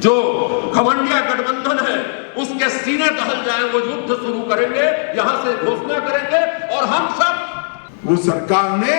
जो घमंडिया गठबंधन है उसके सीने दहल जाए, वो युद्ध शुरू करेंगे, यहां से घोषणा करेंगे और हम सब। वो सरकार ने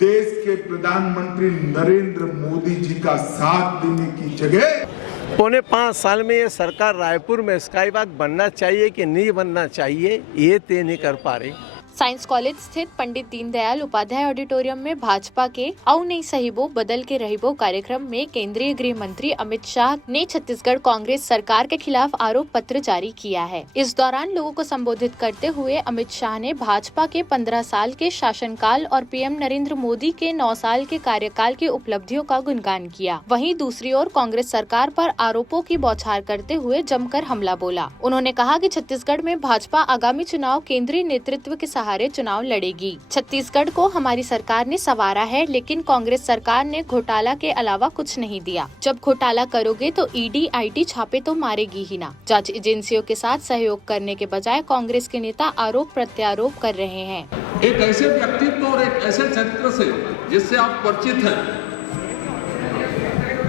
देश के प्रधानमंत्री नरेंद्र मोदी जी का साथ देने की जगह पौने 5 साल में ये सरकार रायपुर में स्काई वॉक बनना चाहिए कि नहीं बनना चाहिए, ये तय नहीं कर पा रही। साइंस कॉलेज स्थित पंडित दीनदयाल उपाध्याय ऑडिटोरियम में भाजपा के औ नहीं सहीबो बदल के रहीबो कार्यक्रम में केंद्रीय गृह मंत्री अमित शाह ने छत्तीसगढ़ कांग्रेस सरकार के खिलाफ आरोप पत्र जारी किया है। इस दौरान लोगों को संबोधित करते हुए अमित शाह ने भाजपा के 15 साल के शासनकाल और पीएम नरेंद्र मोदी के 9 साल के कार्यकाल की उपलब्धियों का गुणगान किया। वहीं दूसरी ओर कांग्रेस सरकार पर आरोपों की बौछार करते हुए जमकर हमला बोला। उन्होंने कहा कि छत्तीसगढ़ में भाजपा आगामी चुनाव केंद्रीय नेतृत्व के सहारे चुनाव लड़ेगी। छत्तीसगढ़ को हमारी सरकार ने संवारा है, लेकिन कांग्रेस सरकार ने घोटाला के अलावा कुछ नहीं दिया। जब घोटाला करोगे तो ईडी आईटी छापे तो मारेगी ही ना। जांच एजेंसियों के साथ सहयोग करने के बजाय कांग्रेस के नेता आरोप प्रत्यारोप कर रहे हैं। एक ऐसे व्यक्तित्व और एक ऐसे चरित्र से जिससे आप परिचित हैं,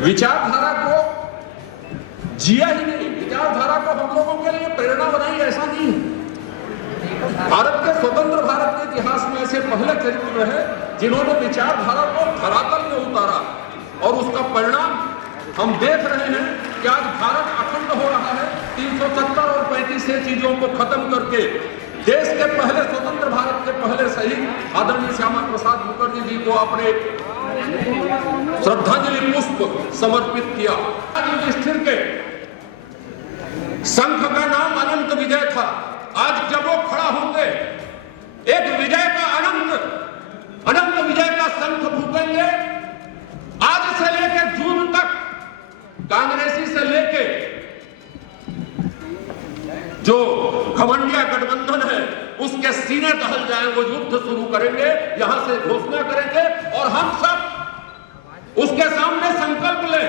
विचारधारा को जिया ही नहीं, विचारधारा को हम लोगों के लिए प्रेरणा बनाई, ऐसा नहीं है। भारत के स्वतंत्र भारत के इतिहास में ऐसे पहले चरित्र है जिन्होंने विचारधारा को धरातल में उतारा और उसका परिणाम हम देख रहे हैं कि आज भारत अखंड हो रहा है। 370 और 35 चीजों को खत्म करके देश के पहले स्वतंत्र भारत के पहले शहीद आदरणीय श्यामा प्रसाद मुखर्जी जी को आपने श्रद्धांजलि पुष्प समर्पित किया। युधिष्ठिर के शंख का नाम अनंत विजय था। आज जब वो खड़ा होंगे, एक विजय का अनंत विजय का शंख फूकेंगे। आज से लेके जून तक कांग्रेसी से लेके जो घमंडिया गठबंधन है उसके सीने दहल जाए, वो युद्ध शुरू करेंगे, यहां से घोषणा करेंगे और हम सब उसके सामने संकल्प लें।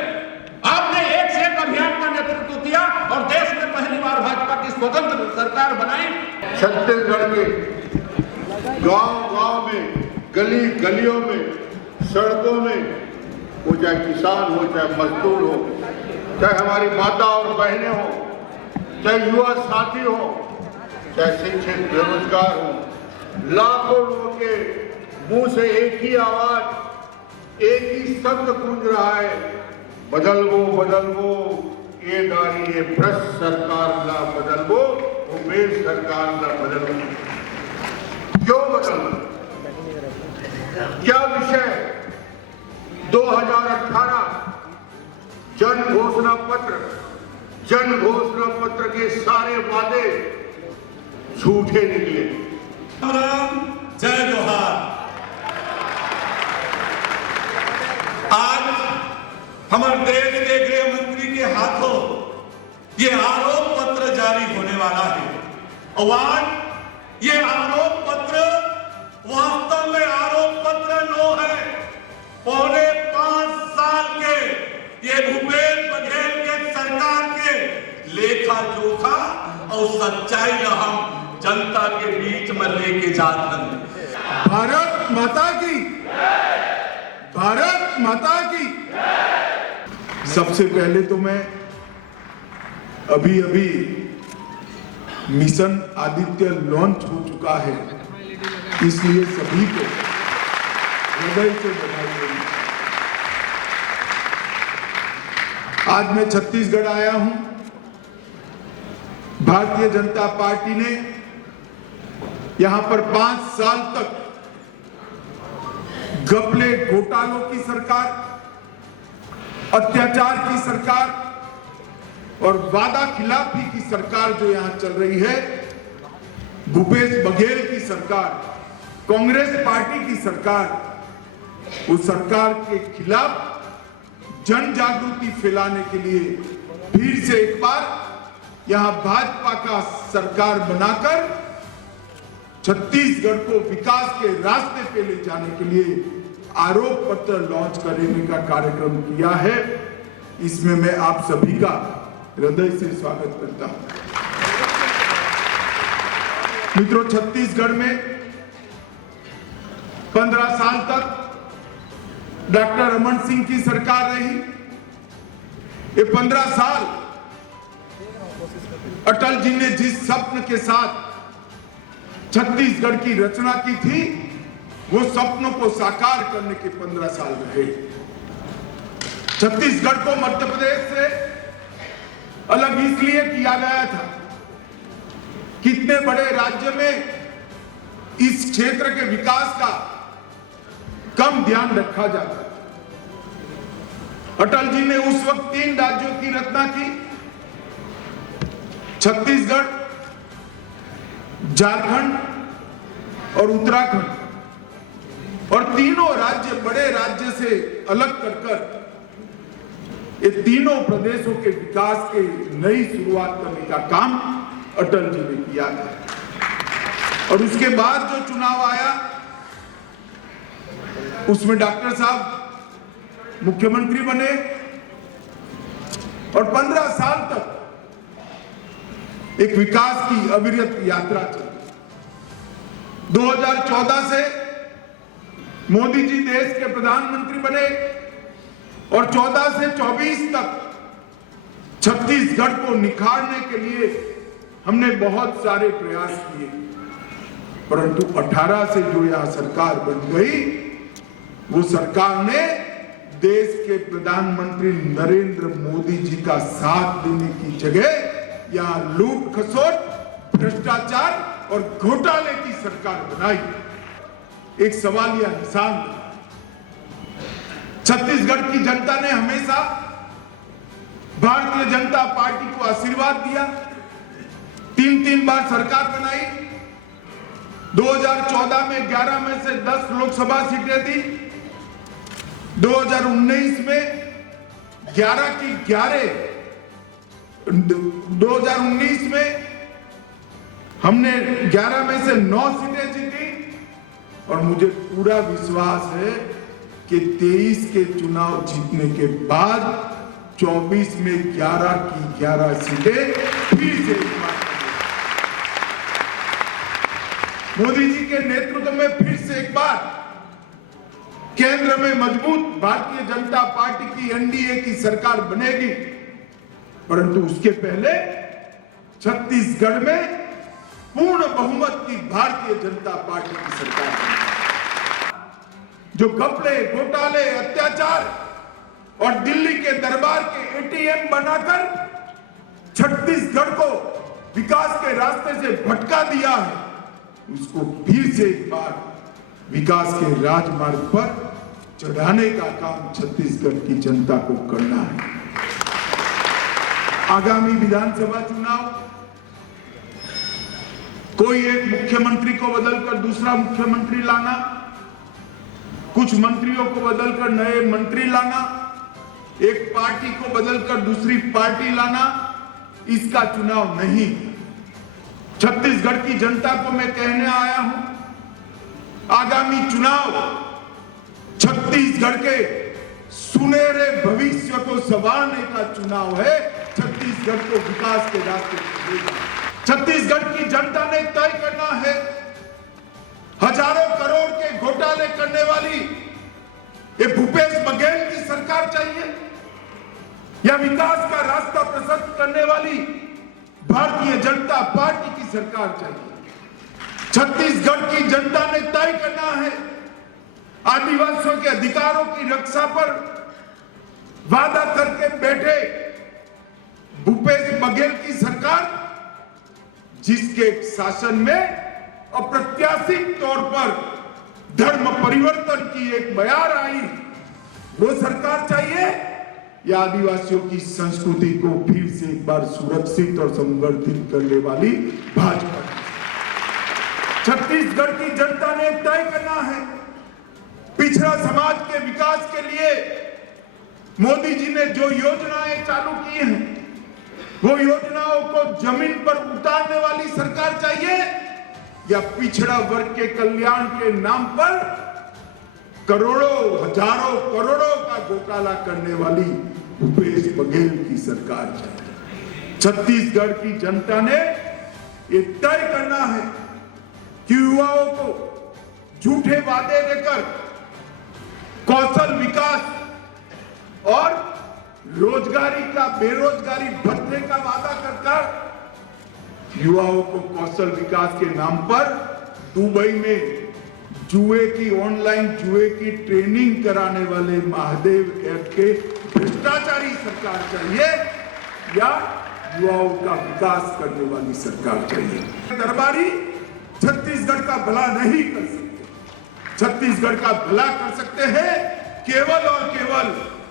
आपने एक से एक अभियान का नेतृत्व किया और देश में पहली बार भाजपा की स्वतंत्र सरकार बनाई। छत्तीसगढ़ के गांव-गांव में, गली-गलियों में, सड़कों में, वो चाहे किसान हो, चाहे मजदूर हो, चाहे हमारी माता और बहनें हो, चाहे युवा साथी हो, चाहे शिक्षित बेरोजगार हो, लाखों लोगों के मुंह से एक ही आवाज, एक ही शब्द गूंज रहा है, बदलवो बदलवो ये दारी ये भ्रष्ट सरकार ना बदलवो, उमेश सरकार ना बदलवो। क्यों बदलना? क्या विषय? 2018 जन घोषणा पत्र के सारे वादे झूठे निकले। राम जय जोहार। आज हमारे देश के गृह मंत्री के हाथों ये आरोप पत्र जारी होने वाला है और ये आरोप पत्र वास्तव में आरोप पत्र नो है। पौने 5 साल के ये भूपेश बघेल के सरकार के लेखा जोखा और सच्चाई हम जनता के बीच में लेके जाते हैं। भारत माता की, भारत माता की। सबसे पहले तो मैं अभी मिशन आदित्य लॉन्च हो चुका है, इसलिए सभी को हृदय से बधाई देंगे। आज मैं छत्तीसगढ़ आया हूं। भारतीय जनता पार्टी ने यहां पर 5 साल तक घपले घोटालों की सरकार, अत्याचार की सरकार और वादा खिलाफी की सरकार जो यहां चल रही है, भूपेश बघेल की सरकार, कांग्रेस पार्टी की सरकार, उस सरकार के खिलाफ जन जागृति फैलाने के लिए फिर से एक बार यहां भाजपा का सरकार बनाकर छत्तीसगढ़ को विकास के रास्ते पे ले जाने के लिए आरोप पत्र लॉन्च करने का कार्यक्रम किया है। इसमें मैं आप सभी का हृदय से स्वागत करता हूं। मित्रों, छत्तीसगढ़ में 15 साल तक डॉक्टर रमन सिंह की सरकार रही। ये 15 साल अटल जी ने जिस स्वप्न के साथ छत्तीसगढ़ की रचना की थी, वो सपनों को साकार करने के 15 साल रहे। छत्तीसगढ़ को मध्य प्रदेश से अलग इसलिए किया गया था, कितने बड़े राज्य में इस क्षेत्र के विकास का कम ध्यान रखा जाता। अटल जी ने उस वक्त 3 राज्यों की रचना की, छत्तीसगढ़, झारखंड और उत्तराखंड, और तीनों राज्य बड़े राज्य से अलग कर ये तीनों प्रदेशों के विकास के नई शुरुआत करने का काम अटल जी ने किया था। और उसके बाद जो चुनाव आया, उसमें डॉक्टर साहब मुख्यमंत्री बने और 15 साल तक एक विकास की अविरत यात्रा चली। 2014 से मोदी जी देश के प्रधानमंत्री बने और 14 से 24 तक छत्तीसगढ़ को निखारने के लिए हमने बहुत सारे प्रयास किए, परंतु 18 से जो यह सरकार बन गई, वो सरकार ने देश के प्रधानमंत्री नरेंद्र मोदी जी का साथ देने की जगह यहां लूट खसोट, भ्रष्टाचार और घोटाले की सरकार बनाई। एक सवालिया निशान। छत्तीसगढ़ की जनता ने हमेशा भारतीय जनता पार्टी को आशीर्वाद दिया, 3 बार सरकार बनाई। 2014 में 11 में से 10 लोकसभा सीटें दी, 2019 में 11 की 11, 2019 में हमने 11 में से 9 सीटें जीती और मुझे पूरा विश्वास है कि 23 के चुनाव जीतने के बाद 24 में 11 की 11 सीटें फिर से मोदी जी के नेतृत्व में फिर से एक बार केंद्र में मजबूत भारतीय जनता पार्टी की एनडीए की सरकार बनेगी। परंतु उसके पहले छत्तीसगढ़ में पूर्ण बहुमत की भारतीय जनता पार्टी की सरकार बनेगी। जो घपले, घोटाले, अत्याचार और दिल्ली के दरबार के एटीएम बनाकर छत्तीसगढ़ को विकास के रास्ते से भटका दिया है, उसको फिर से एक बार विकास के राजमार्ग पर चढ़ाने का काम छत्तीसगढ़ की जनता को करना है। आगामी विधानसभा चुनाव, कोई एक मुख्यमंत्री को बदलकर दूसरा मुख्यमंत्री लाना, कुछ मंत्रियों को बदलकर नए मंत्री लाना, एक पार्टी को बदलकर दूसरी पार्टी लाना, इसका चुनाव नहीं। छत्तीसगढ़ की जनता को मैं कहने आया हूं, आगामी चुनाव छत्तीसगढ़ के सुनहरे भविष्य को संवारने का चुनाव है। छत्तीसगढ़ को विकास के रास्ते पर ले जाना। छत्तीसगढ़ की जनता ने तय करना है, हजारों करोड़ के घोटाले करने वाली ये भूपेश बघेल की सरकार चाहिए या विकास का रास्ता प्रशस्त करने वाली भारतीय जनता पार्टी की सरकार चाहिए। छत्तीसगढ़ की जनता ने तय करना है, आदिवासियों के अधिकारों की रक्षा पर वादा करके बैठे भूपेश बघेल की सरकार, जिसके शासन में अप्रत्याशित तौर पर धर्म परिवर्तन की एक बयार आई, वो सरकार चाहिए या आदिवासियों की संस्कृति को फिर से एक बार सुरक्षित और संवर्धित करने वाली भाजपा। छत्तीसगढ़ की जनता ने तय करना है, पिछड़ा समाज के विकास के लिए मोदी जी ने जो योजनाएं चालू की हैं, वो योजनाओं को जमीन पर उतारने वाली सरकार चाहिए या पिछड़ा वर्ग के कल्याण के नाम पर करोड़ों, हजारों करोड़ों का घोटाला करने वाली भूपेश बघेल की सरकार चाहिए। छत्तीसगढ़ की जनता ने ये तय करना है कि युवाओं को झूठे वादे देकर कौशल विकास और रोजगारी का, बेरोजगारी भत्ते का वादा कर युवाओं को कौशल विकास के नाम पर दुबई में जुए की, ऑनलाइन जुए की ट्रेनिंग कराने वाले महादेव ऐप के भ्रष्टाचारी सरकार चाहिए या युवाओं का विकास करने वाली सरकार चाहिए? दरबारी छत्तीसगढ़ का भला नहीं कर सकते। छत्तीसगढ़ का भला कर सकते हैं केवल और केवल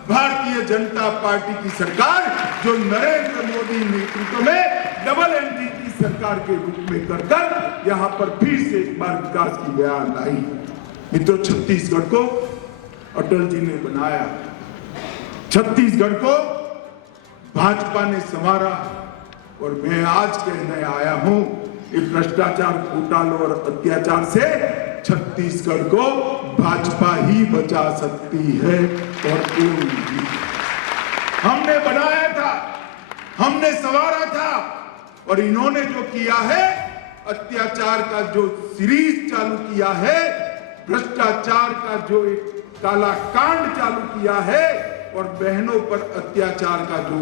भारतीय जनता पार्टी की सरकार, जो नरेंद्र मोदी नेतृत्व में डबल इंजन की सरकार के रूप में कर यहां पर फिर से एक बार विकास की बयान लाई। मित्रों, छत्तीसगढ़ को अटल जी ने बनाया, छत्तीसगढ़ को भाजपा ने संवारा, और मैं आज कहने आया हूं कि भ्रष्टाचार, घोटालों और अत्याचार से छत्तीसगढ़ को भाजपा ही बचा सकती है और कोई नहीं। हमने बनाया था, हमने संवारा था, और इन्होंने जो किया है, अत्याचार का जो सीरीज चालू किया है, भ्रष्टाचार का जो एक काला कांड चालू किया है, और बहनों पर अत्याचार का जो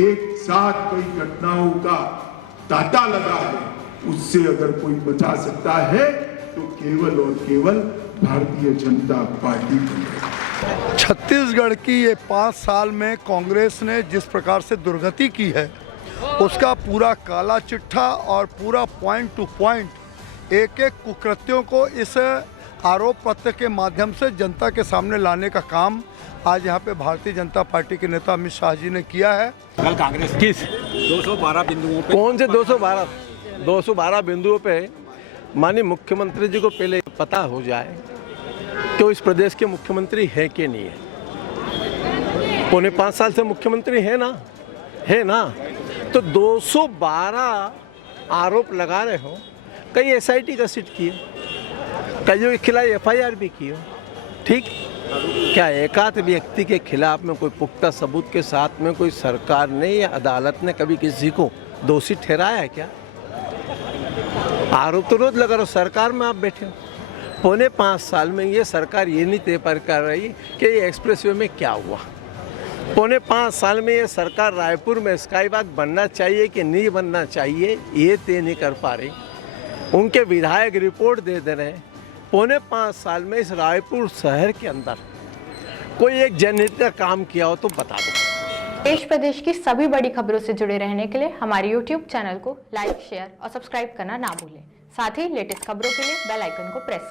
एक साथ कई घटनाओं का तांता लगा है, उससे अगर कोई बचा सकता है तो केवल और केवल भारतीय जनता पार्टी को। छत्तीसगढ़ की ये 5 साल में कांग्रेस ने जिस प्रकार से दुर्गति की है, उसका पूरा काला चिट्ठा और पूरा पॉइंट टू पॉइंट एक एक कुकृत्यों को इस आरोप पत्र के माध्यम से जनता के सामने लाने का काम आज यहाँ पे भारतीय जनता पार्टी के नेता अमित शाह जी ने किया है। कल कांग्रेस किस 212 बिंदुओं पे, कौन से 212 बिंदुओं पे माननीय मुख्यमंत्री जी को पहले पता हो जाए कि वो इस प्रदेश के मुख्यमंत्री है कि नहीं है। पौने 5 साल से मुख्यमंत्री है ना, तो 212 आरोप लगा रहे हो। कई SIT का सीट किए, कईयों के खिलाफ FIR भी किए, ठीक? क्या एकाध व्यक्ति के खिलाफ में कोई पुख्ता सबूत के साथ में कोई सरकार ने या अदालत ने कभी किसी को दोषी ठहराया है क्या? आरोप तो रोज लगा रहे हो, सरकार में आप बैठे हो। पौने 5 साल में ये सरकार ये नहीं तय पर कर रही कि ये एक्सप्रेसवे में क्या हुआ। पौने 5 साल में ये सरकार रायपुर में स्काईवॉक बनना चाहिए कि नहीं बनना चाहिए, ये तय नहीं कर पा रही। उनके विधायक रिपोर्ट दे रहे हैं। पौने 5 साल में इस रायपुर शहर के अंदर कोई एक जनहित का काम किया हो तो बता दो। देश प्रदेश की सभी बड़ी खबरों से जुड़े रहने के लिए हमारे YouTube चैनल को लाइक, शेयर और सब्सक्राइब करना ना भूलें। साथ ही लेटेस्ट खबरों के लिए बेल आइकन को प्रेस